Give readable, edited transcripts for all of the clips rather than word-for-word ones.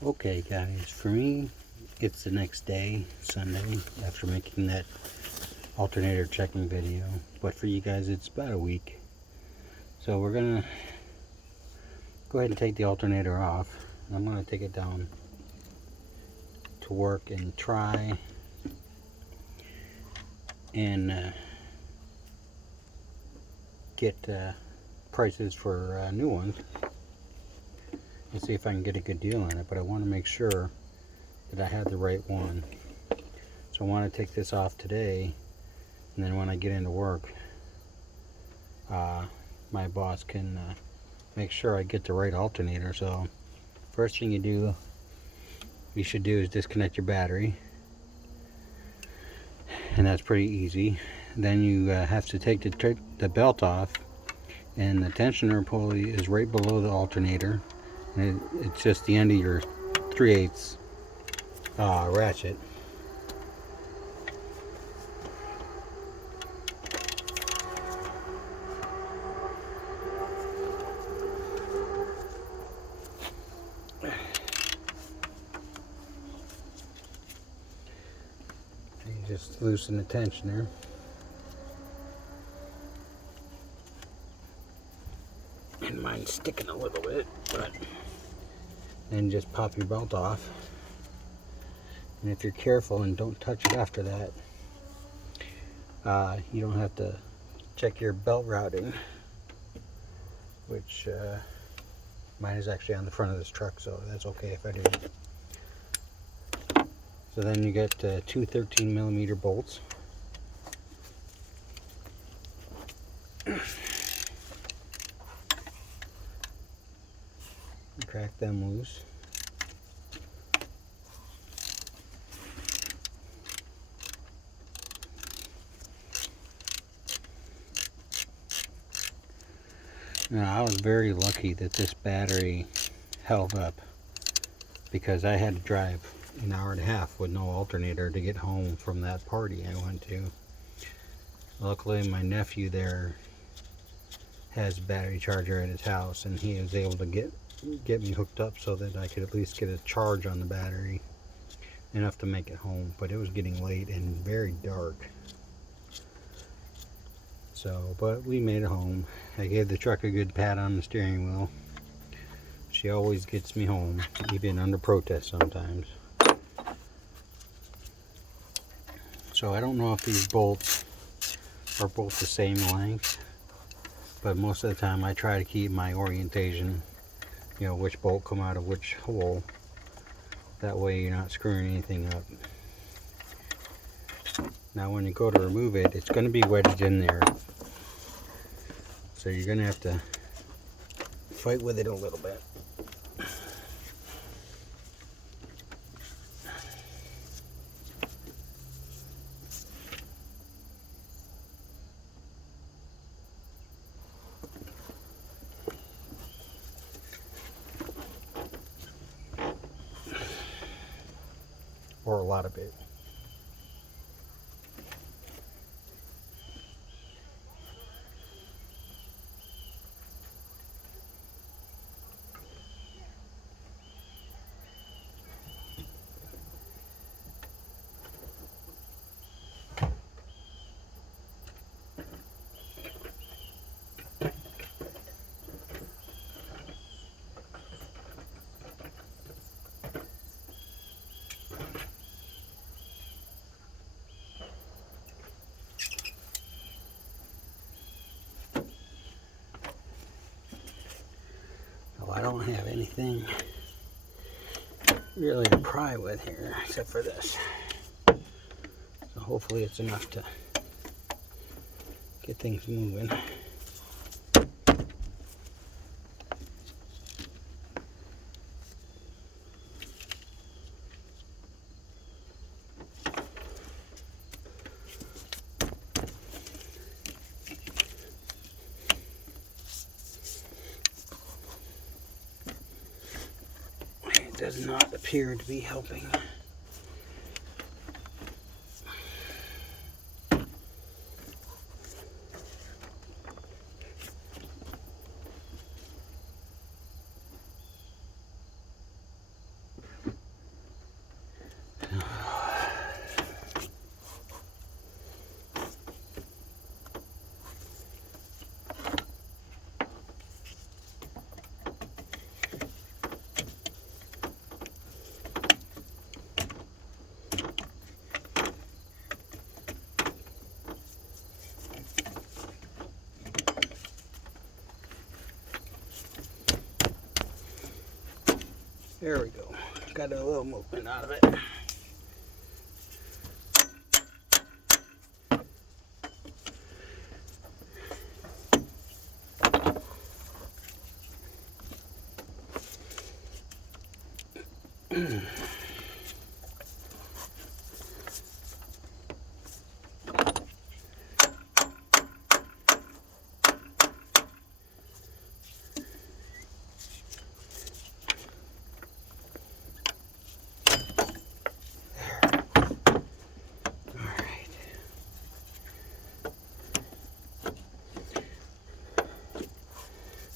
Okay guys, for me it's the next day, Sunday, after making that alternator checking video, but for you guys it's about a week. So we're gonna go ahead and take the alternator off. I'm gonna take it down to work and try and get prices for new ones and see if I can get a good deal on it, but I want to make sure that I have the right one. So I want to take this off today, and then when I get into work, my boss can make sure I get the right alternator. So first thing you should do is disconnect your battery, and that's pretty easy. Then you have to take the belt off, and the tensioner pulley is right below the alternator, and it's just the end of your 3/8 ratchet. You just loosen the tensioner. And mine's sticking a little bit, but then just pop your belt off. And if you're careful and don't touch it after that, you don't have to check your belt routing, which mine is actually on the front of this truck, so that's okay if I do. So then you get two 13mm bolts. Crack them loose. Now I was very lucky that this battery held up, because I had to drive an hour and a half with no alternator to get home from that party I went to. Luckily my nephew there has a battery charger at his house, and he was able to get me hooked up so that I could at least get a charge on the battery enough to make it home. But it was getting late and very dark, so but we made it home. I gave the truck a good pat on the steering wheel. She always gets me home, even under protest sometimes. So I don't know if these bolts are both the same length, but most of the time I try to keep my orientation, you know, which bolt come out of which hole. That way you're not screwing anything up. Now when you go to remove it, it's going to be wedged in there, so you're going to have to fight with it a little bit. Or a lot of it. I don't have anything really to pry with here except for this, so hopefully it's enough to get things moving. Does not appear to be helping. There we go. Got a little movement out of it.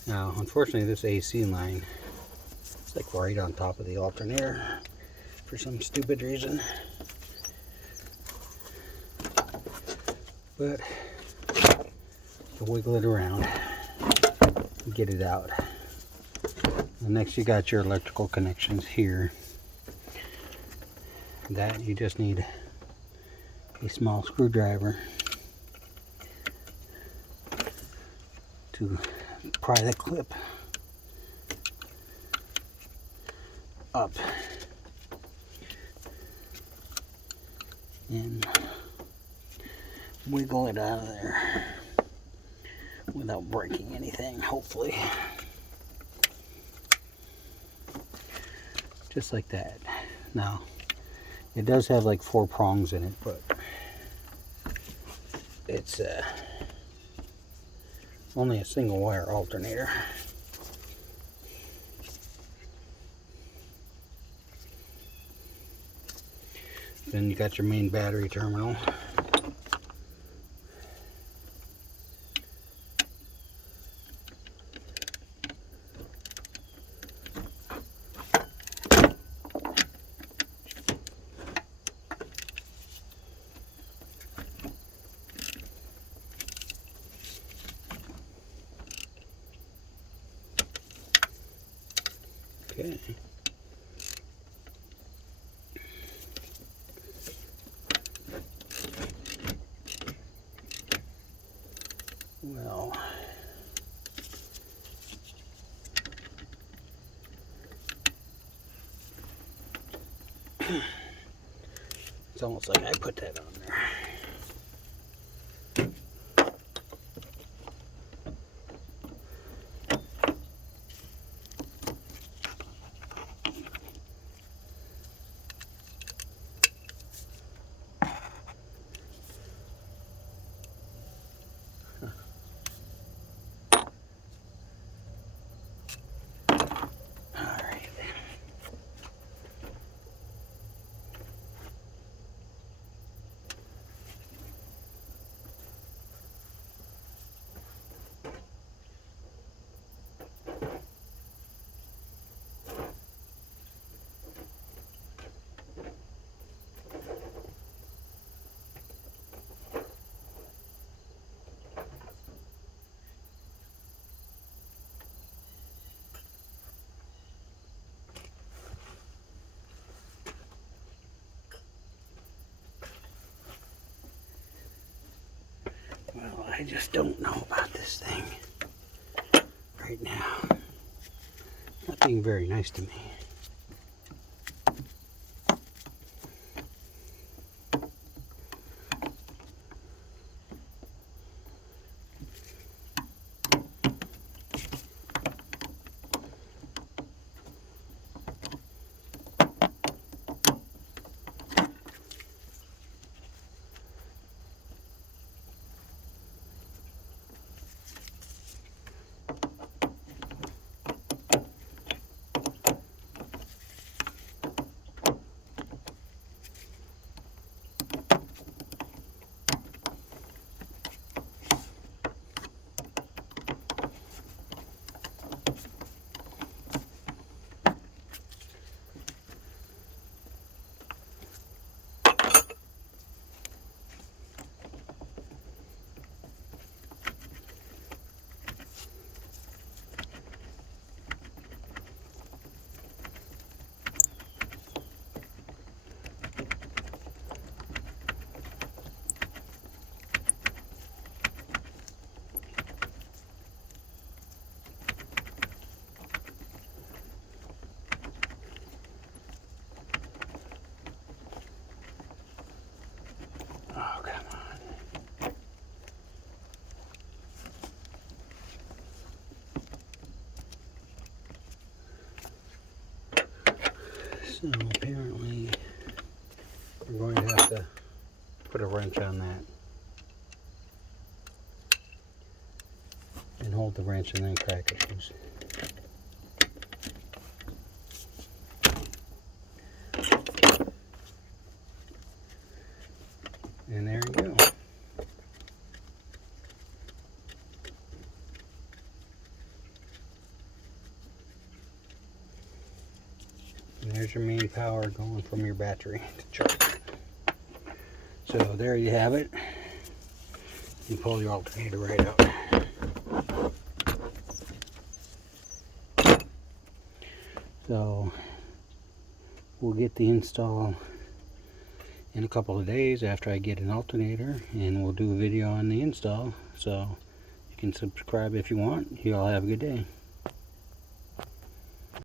Now, unfortunately, this AC line is like right on top of the alternator for some stupid reason. But you wiggle it around and get it out. And next, you got your electrical connections here. That you just need a small screwdriver to pry the clip up and wiggle it out of there without breaking anything, hopefully. Just like that. Now, it does have like 4 prongs in it, but it's only a single wire alternator. Then you got your main battery terminal. Okay. Well, it's almost like I put that on there. Well, I just don't know about this thing right now. Not being very nice to me. So apparently we're going to have to put a wrench on that and hold the wrench and then crack it loose. And there you go. And there's your main power going from your battery to charge it. So there you have it. You pull your alternator right out. So we'll get the install in a couple of days after I get an alternator, and we'll do a video on the install. So you can subscribe if you want. You all have a good day.